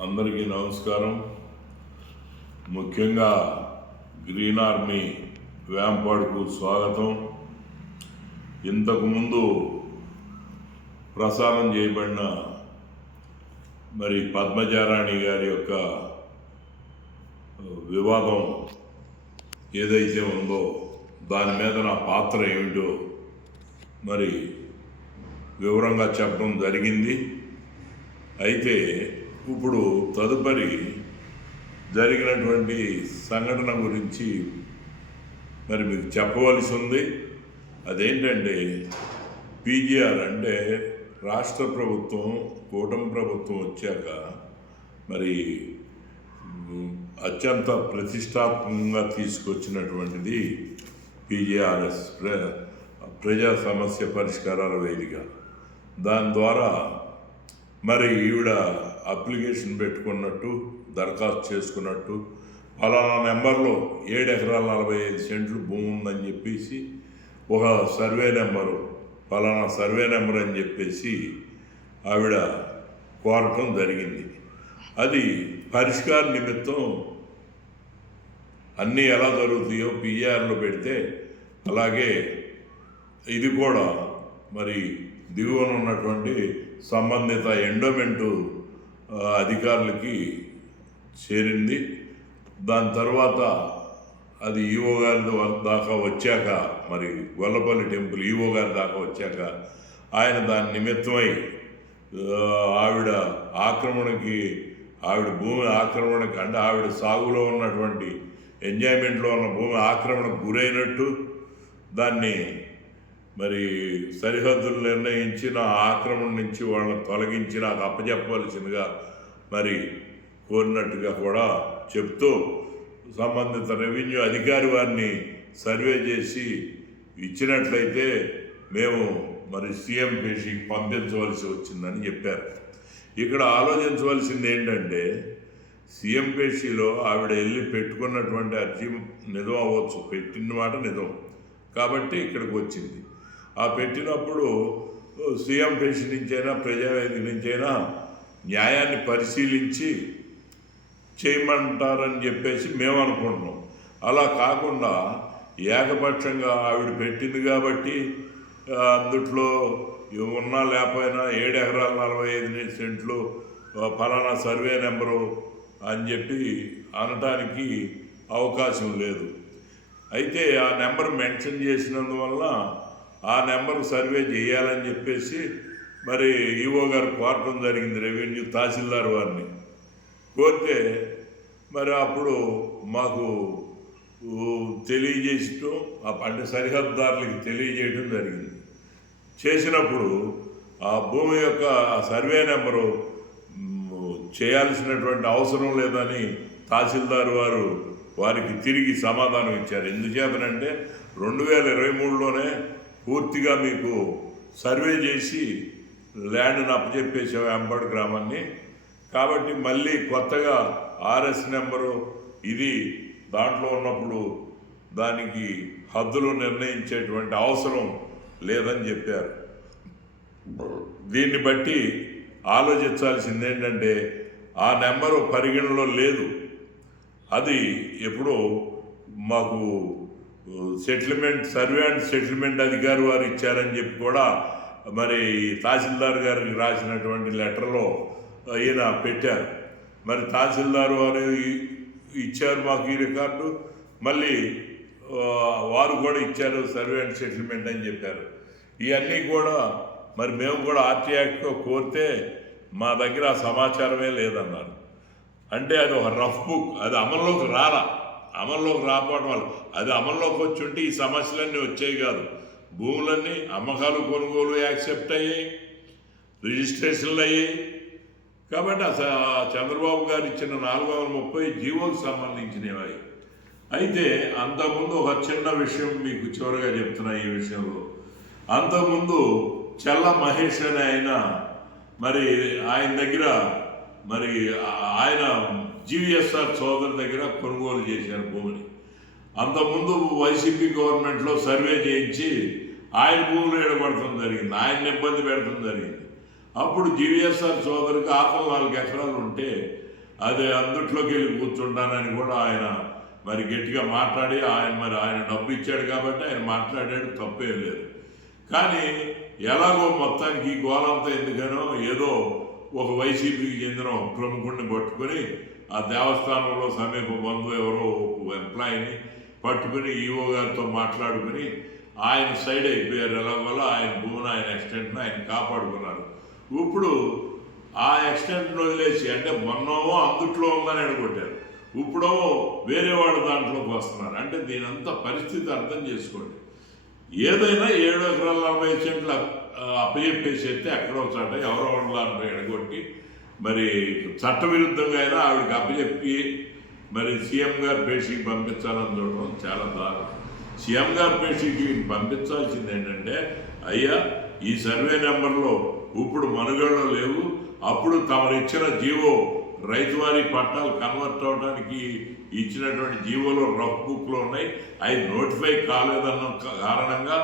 అందరికీ నమస్కారం. ముఖ్యంగా గ్రీన్ ఆర్మీ వేంపాడుకు స్వాగతం. ఇంతకుముందు ప్రసారం చేయబడిన పద్మజారాణి గారి యొక్క వివాదం ఏదైతే ఉందో దాని మీద నా పాత్ర ఏమిటో వివరంగా చెప్పడం జరిగింది. అయితే ఇప్పుడు తదుపరి జరిగినటువంటి సంఘటన గురించి మీకు చెప్పవలసి ఉంది. అదేంటంటే పీజీఆర్ అంటే రాష్ట్ర ప్రభుత్వం, కూటమి ప్రభుత్వం వచ్చాక అత్యంత ప్రతిష్టాత్మకంగా తీసుకొచ్చినటువంటిది పీజీఆర్ఎస్, ప్రజా సమస్య పరిష్కారాల వేదిక. దాని ద్వారా ఈవిడ అప్లికేషన్ పెట్టుకున్నట్టు, దరఖాస్తు చేసుకున్నట్టు, ఫలానా నెంబర్లో 7 ఎకరాల 45 సెంట్లు భూమి ఉందని చెప్పేసి ఒక సర్వే నెంబరు, ఫలానా సర్వే నెంబర్ అని చెప్పేసి ఆవిడ కోరటం జరిగింది. అది పరిష్కార నిమిత్తం అన్నీ ఎలా జరుగుతాయో పిఆర్లో పెడితే అలాగే ఇది కూడా దిగువన ఉన్నటువంటి సంబంధిత ఎండోమెంటు అధికారులకి చేరింది. దాని తర్వాత అది ఈఓ గారి దాకా వచ్చాక, గొల్లపల్లి టెంపుల్ ఈఓ గారి దాకా వచ్చాక ఆయన దాని నిమిత్తమై ఆవిడ భూమి ఆక్రమణకి అంటే ఆవిడ సాగులో ఉన్నటువంటి ఎంజాయ్మెంట్లో ఉన్న భూమి ఆక్రమణకు గురైనట్టు దాన్ని సరిహద్దులు నిర్ణయించి నా ఆక్రమణ నుంచి వాళ్ళని తొలగించి నాకు అప్పచెప్పవలసిందిగా కోరినట్టుగా కూడా చెప్తూ సంబంధిత రెవెన్యూ అధికారి వారిని సర్వే చేసి ఇచ్చినట్లయితే మేము సీఎం పేషీకి పంపించవలసి వచ్చిందని చెప్పారు. ఇక్కడ ఆలోచించవలసింది ఏంటంటే సీఎం పేషీలో ఆవిడ వెళ్ళి పెట్టుకున్నటువంటి అర్జీ నిజం అవ్వచ్చు, పెట్టిన మాట నిజం కాబట్టి ఇక్కడికి వచ్చింది. ఆ పెట్టినప్పుడు సీఎం పేషీ నుంచైనా ప్రజావేదిక నుంచైనా న్యాయాన్ని పరిశీలించి చేయమంటారని చెప్పేసి మేము అనుకుంటున్నాం. అలా కాకుండా ఏకపక్షంగా ఆవిడ పెట్టింది కాబట్టి అందుట్లో ఉన్నా లేకపోయినా 7 ఎకరాల 45 సెంట్లు ఫలానా సర్వే నెంబరు అని చెప్పి అనటానికి అవకాశం లేదు. అయితే ఆ నెంబర్ మెన్షన్ చేసినందువల్ల ఆ నెంబర్ సర్వే చేయాలని చెప్పేసి ఈఓ గారు కోరటం జరిగింది. రెవెన్యూ తహసీల్దార్ వారిని కోరితే అప్పుడు మాకు తెలియజేయటం, అంటే సరిహద్దుదారులకి తెలియజేయడం జరిగింది. చేసినప్పుడు ఆ భూమి యొక్క సర్వే నెంబరు చేయాల్సినటువంటి అవసరం లేదని తహసీల్దార్ వారికి తిరిగి సమాధానం ఇచ్చారు. ఎందుచేతనంటే 2023లోనే పూర్తిగా మీకు సర్వే చేసి ల్యాండ్ని అప్పచెప్పేసాం వేంపాడు గ్రామాన్ని. కాబట్టి మళ్ళీ కొత్తగా ఆర్ఎస్ నెంబరు ఇది దాంట్లో ఉన్నప్పుడు దానికి హద్దులు నిర్ణయించేటువంటి అవసరం లేదని చెప్పారు. దీన్ని బట్టి ఆలోచించాల్సింది ఏంటంటే ఆ నెంబరు పరిగణలో లేదు. అది ఎప్పుడో మాకు సెటిల్మెంట్ సర్వే అండ్ సెటిల్మెంట్ అధికారి వారు ఇచ్చారని చెప్పి కూడా తహసీల్దార్ గారికి రాసినటువంటి లెటర్లో ఈయన పెట్టారు. తహసీల్దార్ వారు ఇచ్చారు మాకు ఈ రికార్డు, మళ్ళీ వారు కూడా ఇచ్చారు సర్వే అండ్ సెటిల్మెంట్ అని చెప్పారు. ఇవన్నీ కూడా మేము కూడా ఆర్టీ యాక్ట్తో కోరితే మా దగ్గర ఆ సమాచారమే లేదన్నారు. అంటే అది ఒక రఫ్ బుక్, అది అమల్లోకి రాకపోవడం వల్ల, అది అమల్లోకి వచ్చి ఉంటే ఈ సమస్యలన్నీ వచ్చాయి కాదు. భూములన్నీ అమ్మకాలు కొనుగోలు యాక్సెప్ట్ అయ్యాయి, రిజిస్ట్రేషన్లు అయ్యాయి. కాబట్టి చంద్రబాబు గారు ఇచ్చిన 430 జీవోకి సంబంధించినవి. అయితే అంతకుముందు ఒక చిన్న విషయం మీకు చివరిగా చెప్తున్నా. ఈ విషయంలో అంతకుముందు చెల్ల మహేష్ అని ఆయన దగ్గర ఆయన జీవీఎస్ఆర్ సోదరు దగ్గర కొనుగోలు చేశారు భూమిని. అంతకుముందు వైసీపీ గవర్నమెంట్లో సర్వే చేయించి ఆయన భూములు ఏడబడటం జరిగింది, ఆయన ఇబ్బంది పెడటం జరిగింది. అప్పుడు జీవీఎస్ఆర్ సోదరికి ఆకలి 4 ఎకరాలు ఉంటే అది అందుట్లోకి వెళ్ళి కూర్చుంటానని కూడా ఆయన మరి గట్టిగా మాట్లాడి ఆయన డబ్బు ఇచ్చాడు కాబట్టి ఆయన మాట్లాడాడు, తప్పేం లేదు. కానీ ఎలాగో మొత్తానికి ఈ గోలంతా ఎందుకనో ఏదో ఒక వైసీపీకి చెందిన ఒక ప్రముఖుడిని పట్టుకొని ఆ దేవస్థానంలో సమీప బంధువు ఎవరో ఎంప్లాయీని పట్టుకుని ఈఓ గారితో మాట్లాడుకుని ఆయన సైడ్ అయిపోయారు. ఎలాగోలా ఆయన భూమిని ఆయన ఎక్స్టెంట్ని ఆయన కాపాడుకున్నారు. ఇప్పుడు ఆ ఎక్స్టెంట్ని వదిలేసి అంటే మొన్నో అందుట్లో ఉందని ఎడగొట్టారు, ఇప్పుడో వేరే వాళ్ళు దాంట్లోకి వస్తున్నారు. అంటే దీనంతా పరిస్థితి అర్థం చేసుకోండి. ఏదైనా 7 ఎకరాల 40 సెంట్లు అప్పచెప్పేసి అయితే ఎక్కడో చోట ఎవరో దాంట్లో ఎడగొట్టి మరి చట్టవిరుద్ధంగా అయినా ఆవిడకి అప్పచెప్పి మరి సీఎం గారి పేషీకి పంపించాలని చూడడం చాలా దారుణం. సీఎం గారి పేషీకి పంపించాల్సింది ఏంటంటే, అయ్యా ఈ సర్వే నెంబర్లో ఇప్పుడు మనుగడలో లేవు, అప్పుడు తమరు ఇచ్చిన జీవో రైతువారీ పట్టాలు కన్వర్ట్ అవడానికి ఇచ్చినటువంటి జీవోలో రఫ్ బుక్లో ఉన్నాయి, అవి నోటిఫై కాలేదన్న కారణంగా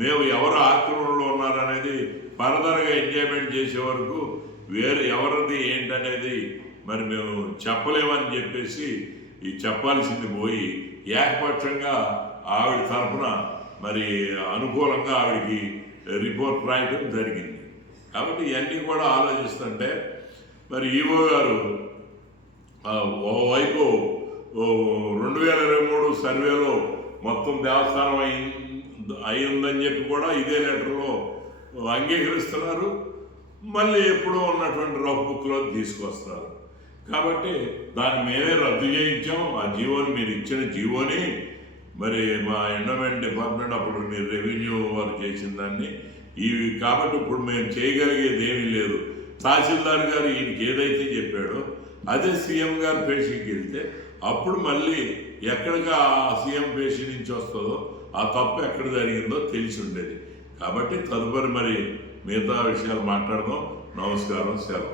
మేము ఎవరు ఆక్రమణలో ఉన్నారనేది ఫర్దర్గా ఎంజాయ్మెంట్ చేసే వరకు వేరే ఎవరిది ఏంటనేది మరి మేము చెప్పలేమని చెప్పేసి ఈ చెప్పాల్సింది పోయి ఏకపక్షంగా ఆవిడ తరఫున మరి అనుకూలంగా ఆవిడికి రిపోర్ట్ రాయడం జరిగింది. కాబట్టి ఇవన్నీ కూడా ఆలోచిస్తుంటే మరి ఈవో గారు ఓవైపు 2023 సర్వేలో మొత్తం దేవస్థానం అయిందని చెప్పి కూడా ఇదే లెటర్లో అంగీకరిస్తున్నారు, మళ్ళీ ఎప్పుడో ఉన్నటువంటి రఫ్ బుక్లో తీసుకొస్తారు. కాబట్టి దాన్ని మేమే రద్దు చేయించాం. ఆ జీవోని మీరు ఇచ్చిన జీవోని మరి మా ఎండోమెంట్ డిపార్ట్మెంట్ అప్పుడు మీరు రెవెన్యూ వారు చేసిన దాన్ని కాబట్టి ఇప్పుడు మేము చేయగలిగేది ఏమీ లేదు. తహసీల్దార్ గారు ఈయనకి ఏదైతే చెప్పాడో అదే సీఎం గారు పేషీకి వెళ్తే అప్పుడు మళ్ళీ ఎక్కడికి ఆ సీఎం పేషీ నుంచి వస్తుందో ఆ తప్పు ఎక్కడ జరిగిందో తెలిసి ఉండేది. కాబట్టి తదుపరి మరి మిగతా విషయాలు మాట్లాడదాం. నమస్కారం, సెలవు.